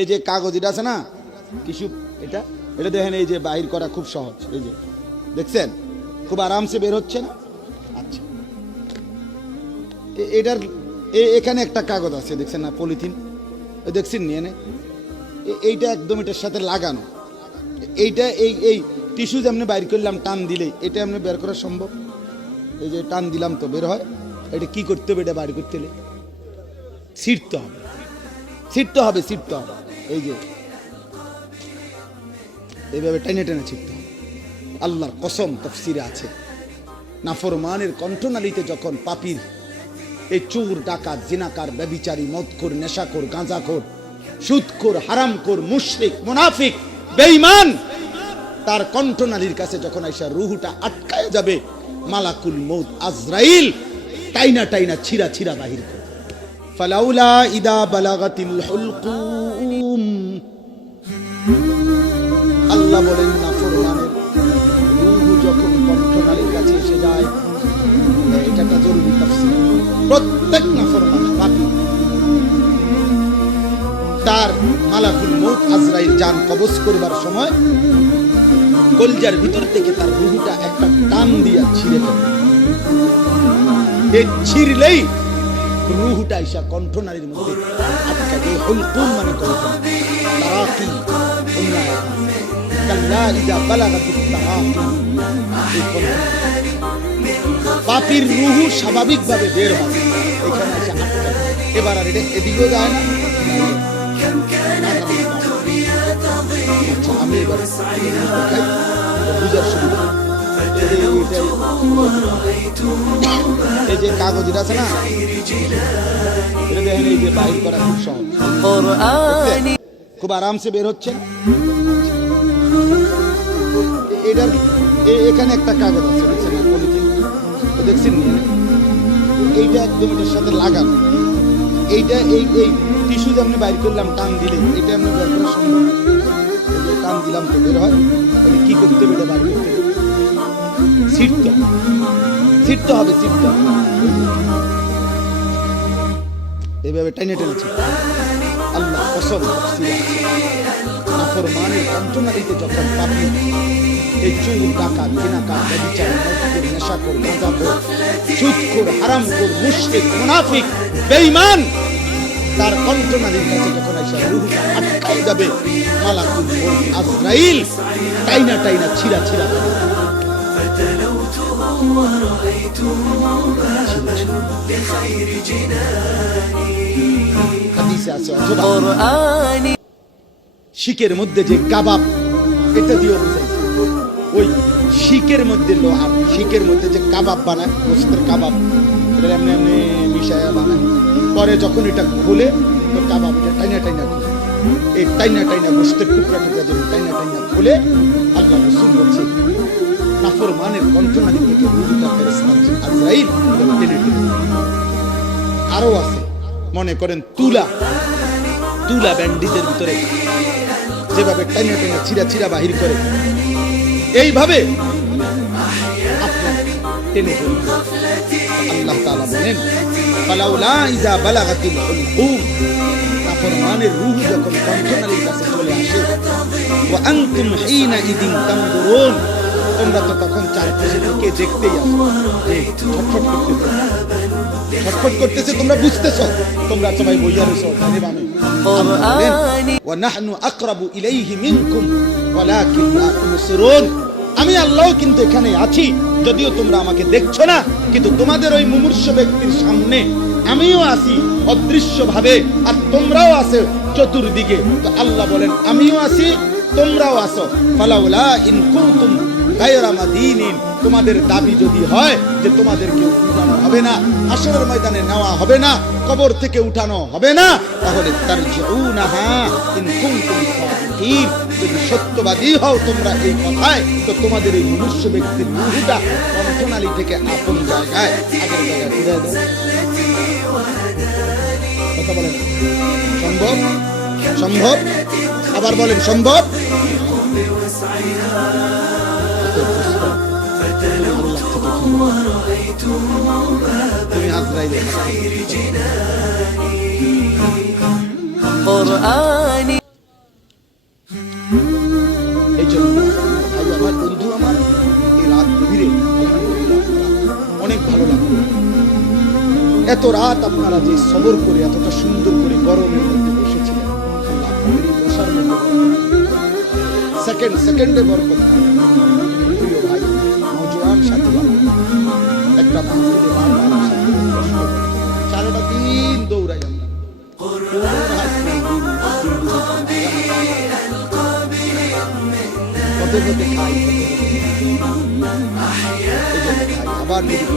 এই যে কাগজ এটা আছে না কিছু, এটা এটা দেখেন, এই যে বাহির করা খুব সহজ, এই যে দেখছেন খুব আরামসে বের হচ্ছে না। আচ্ছা, এটার এখানে একটা কাগজ আছে দেখছেন না, পলিথিন, দেখছেন নিয়ে নে, এইটা একদম এটার সাথে লাগানো। এইটা এই টিস্যু যেমনি বাইর করলাম টান দিলেই এটা এমনি বের করা সম্ভব। এই যে টান দিলাম তো বের হয়। এটা কি করতে হবে? এটা বাইর করতে হলে ছিঁড়তে হবে, ছিঁড়তে হবে, ছিঁড়তে হবে। এই যে এইভাবে টেনে টেনে ছিঁড়তে হবে। আল্লাহর কসম তাফসীরে আছে, নাফরমানের কণ্ঠনালীতে যখন পাপীর এই চোর, ডাকাত, জিনাকার, ব্যভিচারী, মদখোর, নেশাখোর, গাঁজাখোর, সুদখোর, হারামখোর, মুশরিক, মুনাফিক, বেঈমান তার কণ্ঠনালীর কাছে যখন আইসা রুহুটা আটকায় যাবে, মালাকুল মউত আজরাইল টাইনা টাইনা ছিঁড়া ছিঁড়া বাহির করে। ফালাউলা ইদা বালাগাতিল হুলকুম, আল্লাহ বলেন নাফরমানের রূহ যখন কণ্ঠনালীর কাছে এসে যায়, এটা একটা জরুরি তাফসীর। প্রত্যেক নাফরমান পাপী তার মালাকুল মউত আজরাইল জান কবজ করবার সময় কলজার ভিতর থেকে তার রূহটা একটা টান দিয়া ছিঁড়ে ফেলে। এই ছিঁড়লেই রূহটা এসে কণ্ঠনালীর মধ্যে আটকা যায়। হুলকুম মানে তারাকি, কাল্লা ইযা বালাগাতিত তারাকি। পাপীর রূহ স্বাভাবিকভাবে বের হয়, এখানে এসে আটকা। এবার আর এটা এদিকেও যায় না। আমি এবার দেখাই বুঝার সুবিধা। এই যে কাগজটা আছে না, এটা দেখেন, এই যে বাহির করা খুব সহজ, খুব আরামসে বের হচ্ছে। এটার এখানে একটা কাগজ আছে দেখছেন না, পলিথিন, দেখছেন নিয়ে নে, এইটা একদম এটার সাথে লাগানো। এইটা এই টিস্যু যেমনি বাইর করলাম টান দিলে এটা এমনি বের করা সম্ভব। টান দিলাম তো বের হয়। কি করতে হবে? এটা বাইর করতে হবে, ছিঁড়তে হবে, ছিঁড়তে হবে, ছিঁড়তে হবে। এইভাবে টেনে টেনে ছিঁড়তে হবে। আল্লাহ কসম তাফসীরে আছে, নাফরমানের কণ্ঠনালীতে যখন পাপী এই চোর, ডাকাত, জিনাকার, ব্যভিচারী, মদখোর, নেশাখোর, গাঁজাখোর, সুদখোর, হারামখোর, মুশরিক, মুনাফিক, বেঈমান তার কণ্ঠনালীর কাছে যখন এসে রূহটা আটকায় যাবে, মালাকুল মউত আজরাইল টাইনা টাইনা ছিঁড়া ছিঁড়া। হাদিসে আছে, অথবা শিকের মধ্যে যে কাবাব, এটা দিয়েও বুঝাইছে। ওই শিকের মধ্যে লোহার শিকের মধ্যে যে কাবাব বানায়, গোশতের কাবাব, এটা এমনি এমনি মিশায়া বানায়। পরে যখন এটা খুলে তো কাবাব এটা টাইনা টাইনা খুলে, এই টাইনা টাইনা গোশতের টুকরা টুকরা যেন টাইনা টাইনা খুলে। আল্লাহ রাসূল বলছে নাফরমানের কণ্ঠনালী থেকে রূহটা ফেরেশতা আজরাইল টেনে টেনে। আরো আছে, মনে করেন তুলা ব্যান্ডিজের ভিতরে যেভাবে টাইনা টাইনা ছিঁড়া ছিঁড়া বাহির করে, এইভাবে আপনার টেনে ফেলবে। আল্লাহ তাআলা বলেন ফালাউলা ইযা বালাগাতিল হুলকুম, নাফরমানের রূহ যখন কণ্ঠনালীর কাছে চলে আসে, ওয়া আনতুম হিনা ইদিন তানজুরুন, তোমরা তো তখন চারপাশে থেকে দেখতেই আসো, ছটফট করতেছে, তোমরা বুঝতেছো, তোমরা সবাই বইয়া রয়েছো ডানে বামে। ওয়া নাহনু আকরাবু ইলাইহি মিনকুম ওয়ালাকিন লা তুবসিরুন, আমি আল্লাহ কিন্তু এখানে আছি, যদিও তোমরা আমাকে দেখছো না, কিন্তু তোমাদের ওই মুমূর্ষু ব্যক্তির সামনে আমিও আছি অদৃশ্য ভাবে, আর তোমরাও আছো চতুর্দিকে। তো আল্লাহ বলেন আমিও আছি, তোমরাও আছো। ফালাউলা ইন কুনতুম গায়রা মাদিনিন, তোমাদের দাবি যদি হয় যে তোমাদেরকে উঠানো হবে না, হাসরের ময়দানে নেওয়া হবে না, কবর থেকে উঠানো হবে না, তাহলে তারজিউনাহা ইন কুনতুম সাদিকিন, যদি সত্যবাদী হও তোমরা এই কথায়, তো তোমাদের এই মনুষ্য ব্যক্তির রূহটা কণ্ঠনালী থেকে আপন জায়গায়, আগের জায়গায় ফিরে দাও। কথা বলেন সম্ভব? সম্ভব? আবার বলেন সম্ভব? তুমি আজরাইলের এত রাত আপনারা যে সবর করে এতটা সুন্দর করে গরমের মধ্যে বসেছিলেন, আল্লাহ আপনাদের এই বসার মধ্যে সেকেন্ডে বরকত দান। প্রিয় ভাই, নওজোয়ান সাথী বাবা, একটা মাহফিলে বারবার আসা কষ্ট করে। সারাটা দিন দৌড়াই আমরা, কোনো হাত নাই, পথে পথে খাই, আবার যদি